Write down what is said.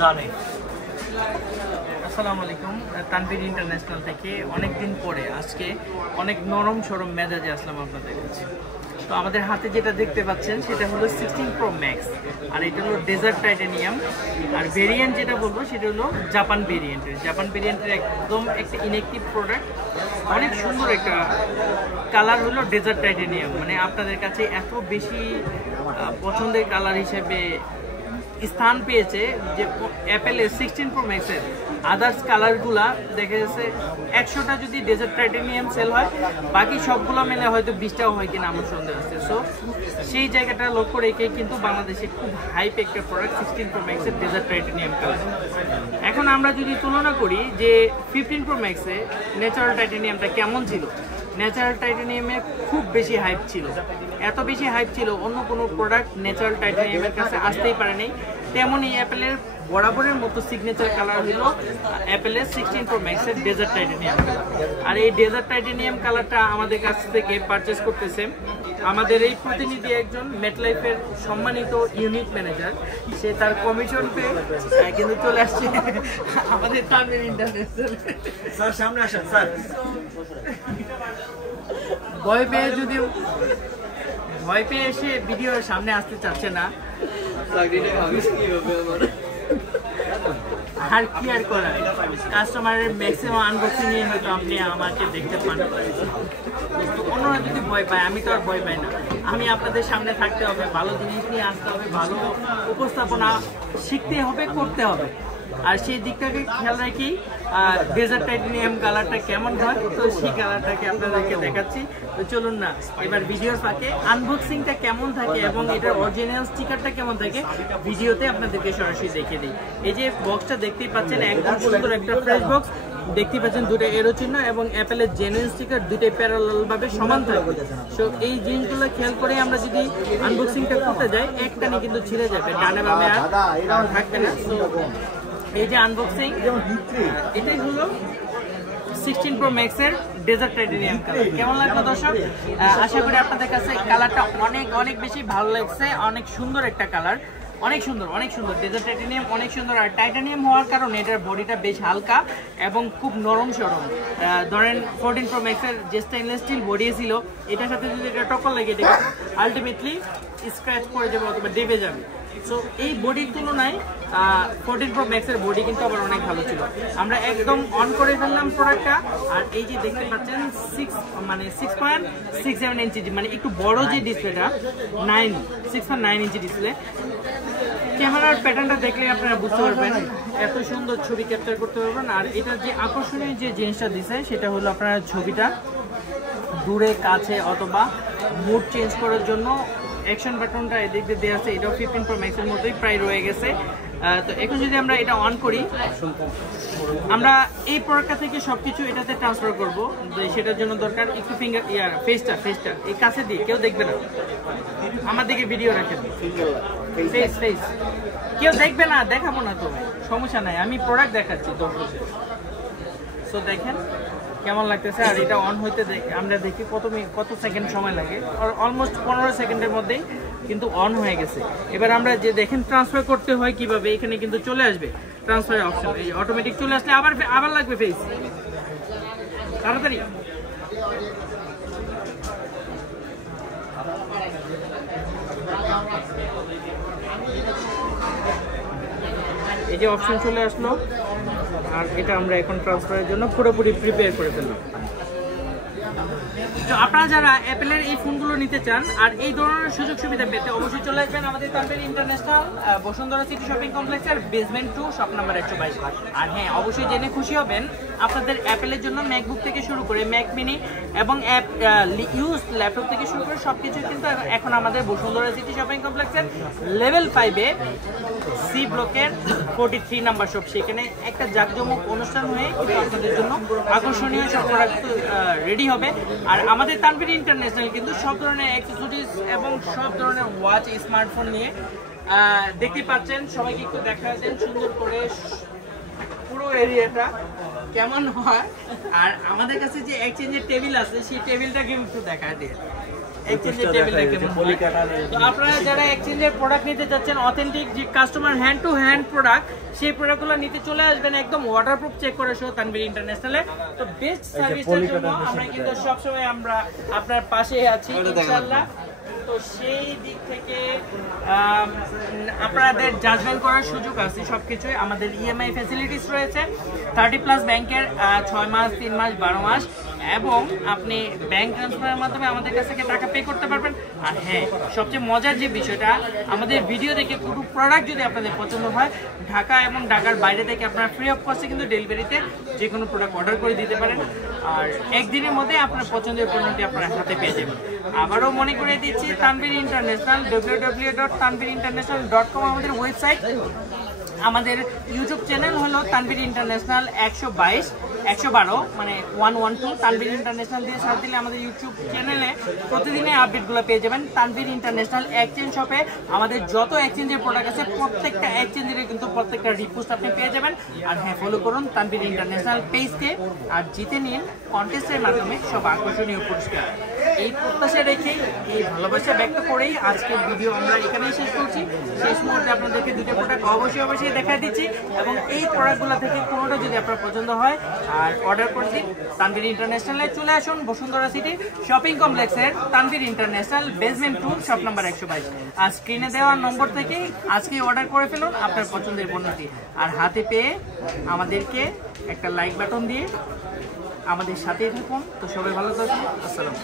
জানে। আসসালামু আলাইকুম, তানভীর ইন্টারন্যাশনাল থেকে অনেক দিন পরে আজকে অনেক নরম সরম মেজাজে আসলাম আপনাদের কাছে। তো আমাদের হাতে যেটা দেখতে পাচ্ছেন সেটা হলো 16 Pro Max, আর এটা হলো ডেজার্ট টাইটানিয়াম। আর ভেরিয়েন্ট যেটা বলবো সেটা হলো জাপান ভেরিয়েন্টের একদম একটা ইনএক্টিভ প্রোডাক্ট, অনেক সুন্দর একটা কালার হলো ডেজার্ট টাইটানিয়াম। মানে আপনাদের কাছে এত বেশি পছন্দের কালার হিসেবে স্থান পেয়েছে যে অ্যাপেলের 16 Pro Max এর আদার্স কালারগুলা দেখা যাচ্ছে 100টা যদি ডেজার্ট টাইটানিয়াম সেল হয়, বাকি সবগুলো মেলে হয়তো 20টাও হয় কিনা আমার সন্দেহ আছে। সো সেই জায়গাটা লক্ষ্য রেখে কিন্তু বাংলাদেশে খুব হাইপ একটা প্রোডাক্ট 16 Pro Max এর ডেজার্ট টাইটানিয়াম কালার। এখন আমরা যদি তুলনা করি যে 15 Pro Max এ ন্যাচারাল টাইটানিয়ামটা কেমন ছিল, ন্যাচারাল টাইটানিয়ামের খুব বেশি হাইপ ছিল, এত বেশি হাইপ ছিল অন্য কোনো প্রোডাক্ট ন্যাচারাল টাইটানিয়ামের কাছে আসতেই পারেনি। তেমনই অ্যাপেলের বরাবরের মতো সিগনেচার কালার হলো অ্যাপেলের 16 Pro Max এর ডেজার্ট টাইটানিয়াম। আর এই ডেজার্ট টাইটানিয়াম কালারটা আমাদের কাছ থেকে পারচেস করতেছে আমাদের এই প্রতিনিধি একজন মেটলাইফের সম্মানিত ইউনিট ম্যানেজার। সে তার কমিশন পেয়ে কিন্তু চলে আসছে আমাদের তানভীর ইন্টারন্যাশনাল। স্যার সামনে আসেন স্যার। ভয় পেয়ে এসে ভিডিওর সামনে আসতে চাচ্ছে না, আর কি আর করার, কাস্টমারের ম্যাক্সিমাম আনবক্সিং নিয়ে হয়তো আপনি আমাকে দেখতে পান। অন্যরা যদি ভয় পায়, আমি তো আর ভয় পাই না। আমি আপনাদের সামনে থাকতে হবে, ভালো জিনিস নিয়ে আসতে হবে, ভালো উপস্থাপনা শিখতে হবে, করতে হবে। আর সেই দিকটাকে খেয়াল রাখি ডেজার্ট টাইটানিয়াম কালারটা কেমন হয়, তো সেই কালারটাকে আপনাদেরকে দেখাচ্ছি। তো চলুন না এবার ভিডিওর ফাঁকে আনবক্সিংটা কেমন থাকে এবং এটার অরিজিনাল স্টিকারটা কেমন থাকে ভিডিওতে আপনাদেরকে সরাসরি দেখিয়ে দিই। এই যে বক্সটা দেখতেই পাচ্ছেন, একদম সুন্দর একটা ফ্রেশ বক্স দেখতে পাচ্ছেন, দুটো এরো চিহ্ন এবং অ্যাপেলের জেনুইন স্টিকার দুটোই প্যারালাল ভাবে সমান থাকবে। সো এই জিনিসগুলো খেয়াল করে আমরা যদি আনবক্সিংটা করতে যাই, একটানে কিন্তু ছিঁড়ে যাবে, ডানে বামে আর থাকবে না। এই যে আনবক্সিং, এটাই হলো 16 Pro Max এর ডেজার্ট টাইটানিয়াম কালার। কেমন লাগলো দর্শক? আশা করি আপনাদের কাছে কালারটা অনেক বেশি ভালো লাগছে। অনেক সুন্দর একটা কালার, অনেক সুন্দর ডেজার্ট টাইটানিয়াম, অনেক সুন্দর। আর টাইটানিয়াম হওয়ার কারণে এটার বডিটা বেশ হালকা এবং খুব নরম সরম। ধরেন 14 Pro Max এর যে স্টেনলেস স্টিল বডি ছিল, এটার সাথে যদি এটা টক্কর লাগিয়ে দেবে, আলটিমেটলি স্ক্র্যাচ পড়ে যাবে অথবা ডেবে যাবে। সো এই বডির তুলনায় 14 Pro Max এর বডি কিন্তু আবার অনেক ভালো ছিল। আমরা একদম অন করে ফেললাম প্রোডাক্টটা, আর এই যে দেখতে পাচ্ছেন 6.67 ইঞ্চি, মানে একটু বড় যে ডিসপ্লেটা, 6.9 ইঞ্চি ডিসপ্লে। ক্যামেরার প্যাটার্নটা দেখলে আপনারা বুঝতে পারবেন এত সুন্দর ছবি ক্যাপচার করতে পারবেন। আর এটার যে আকর্ষণীয় যে জিনিসটা দিছে সেটা হলো আপনারা ছবিটা দূরে কাছে অথবা মুড চেঞ্জ করার জন্য অ্যাকশন বাটনটা এদিক দিয়ে দেওয়া আছে। এটাও 15 Pro Max এর মতোই প্রায় রয়ে গেছে। তো এখন যদি আমরা এটা অন করি, আমরা এই প্রোডাক্টটা থেকে সবকিছু এটাতে ট্রান্সফার করব। সেটার জন্য দরকার একটু ফেসটা এই কাছে দিয়ে, কেউ দেখবে না, আমার দিকে ভিডিও রাখেন, ফেস কেউ দেখবে না, দেখাবো না, তো সমস্যা নাই, আমি প্রোডাক্ট দেখাচ্ছি দর্শকদের। সো দেখেন কেমন লাগতেছে। আর এটা অন হইতে আমরা দেখি কত সেকেন্ড সময় লাগে, অলমোস্ট 15 সেকেন্ডের মধ্যেই কিন্তু অন হয়ে গেছে। এবার আমরা যে দেখেন ট্রান্সফার করতে হয় কিভাবে, এখানে কিন্তু চলে আসবে ট্রান্সফার অপশন, এই অটোমেটিক চলে আসলে আবার লাগবে ফেস, তাড়াতাড়ি। এই যে অপশন চলে আসলো, আর এটা আমরা এখন ট্রান্সফারের জন্য পুরোপুরি প্রিপেয়ার করে ফেললাম। তো আপনারা যারা অ্যাপেলের এই ফোনগুলো নিতে চান আর এই ধরনের সুযোগ সুবিধা পেতে অবশ্যই চলে আসবেন আমাদের Tanvir international, Bashundhara city shopping কমপ্লেক্সের বেসমেন্ট 2, শপ নাম্বার 122। আর হ্যাঁ, অবশ্যই জেনে খুশি হবেন আপনাদের অ্যাপেলের জন্য ম্যাকবুক থেকে শুরু করে ম্যাক মিনি এবং ইউজ ল্যাপটপ থেকে শুরু করে সবকিছু কিন্তু এখন আমাদের বসুন্ধরা সিটি শপিং কমপ্লেক্সের লেভেল 5-এ সি ব্লকের 43 নাম্বার শপ। সেখানে একটা জাঁকজমক অনুষ্ঠান হয়ে কিন্তু আপনাদের জন্য আকর্ষণীয় সব প্রোডাক্ট রেডি হবে। আর আমাদের তানভীর ইন্টারন্যাশনাল কিন্তু সব ধরনের অ্যাক্সেসরিজ এবং সব ধরনের ওয়াচ, স্মার্টফোন নিয়ে দেখতে পাচ্ছেন। সবাইকে একটু দেখা দেন সুন্দর করে পুরো এরিয়াটা কেমন হয়। আর আমাদের কাছে যে এক্সচেঞ্জের টেবিল আছে, সেই টেবিলটাকে একটু দেখা দিয়ে এক্সচেঞ্জের টেবিলটা কেমন হয়। তো আপনারা যারা এক্সচেঞ্জের প্রোডাক্ট নিতে চাচ্ছেন, অথেন্টিক যে customer hand to hand product, সেই প্রোডাক্টগুলো নিতে চলে আসবেন একদম ওয়াটারপ্রুফ চেক করে সহ তানভীর ইন্টারন্যাশনালে। তো বেস্ট সার্ভিসের জন্য আমরা কিন্তু সবসময় আমরা আপনার পাশে আছি ইনশাআল্লাহ। তো সেই দিক থেকে আপনাদের জাজমেন্ট করার সুযোগ আছে সবকিছুই। আমাদের ইএমআই ফ্যাসিলিটিস রয়েছে 30+ ব্যাংকের 6 মাস, 3 মাস, 12 মাস, এবং আপনি ব্যাংক ট্রান্সফারের মাধ্যমে আমাদের কাছ থেকে টাকা পে করতে পারবেন। আর হ্যাঁ, সবচেয়ে মজার যে বিষয়টা, আমাদের ভিডিও দেখে কোনো প্রোডাক্ট যদি আপনাদের পছন্দ হয়, ঢাকা এবং ঢাকার বাইরে থেকে আপনারা ফ্রি অফ কস্টে কিন্তু ডেলিভারিতে যে কোনো প্রোডাক্ট অর্ডার করে দিতে পারেন। আর একদিনের মধ্যে আপনার পছন্দের পণ্যটি আপনার হাতে পেয়ে যাবেন। আবারও মনে করে দিচ্ছি, তানভীর ইন্টারন্যাশনাল www.tanvirinternational.com আমাদের ওয়েবসাইট। আমাদের ইউটিউব চ্যানেল হলো তানভীর ইন্টারন্যাশনাল 112 মানে 112 তানভীর ইন্টারন্যাশনাল দিয়ে সার্চ দিলে আমাদের ইউটিউব চ্যানেলে প্রতিদিনের আপডেটগুলো পেয়ে যাবেন। তানভীর ইন্টারন্যাশনাল এক্সচেঞ্জ শপে আমাদের যত এক্সচেঞ্জের প্রোডাক্ট আছে প্রত্যেকটা এক্সচেঞ্জের কিন্তু প্রত্যেকটা রিপোস্ট আপনি পেয়ে যাবেন। আর হ্যাঁ, ফলো করুন তানভীর ইন্টারন্যাশনাল পেজকে, আর জিতে নিন কন্টেস্টের মাধ্যমে সব আকর্ষণীয় পুরস্কার। এই প্রত্যাশা রেখেই, এই ভালোবাসা ব্যক্ত করেই আজকের ভিডিও আমরা এখানেই শেষ করছি। শেষ মুহূর্তে আপনাদেরকে দুটো প্রোডাক্ট অবশ্যই দেখা দিচ্ছি, এবং এই প্রোডাক্টগুলো থেকে কোনোটা যদি আপনার পছন্দ হয় আর অর্ডার করে দিন। তানভীর ইন্টারন্যাশনালে চলে আসুন বসুন্ধরা সিটি শপিং কমপ্লেক্সের Tanvir international basement 2 shop number 122। আর স্ক্রিনে দেওয়া নম্বর থেকে আজকেই অর্ডার করে ফেলুন আপনার পছন্দের পণ্যটি, আর হাতে পেয়ে আমাদেরকে একটা লাইক বাটন দিয়ে আমাদের সাথেই থাকুন। তো সবাই ভালো থাকুন, আসসালাম।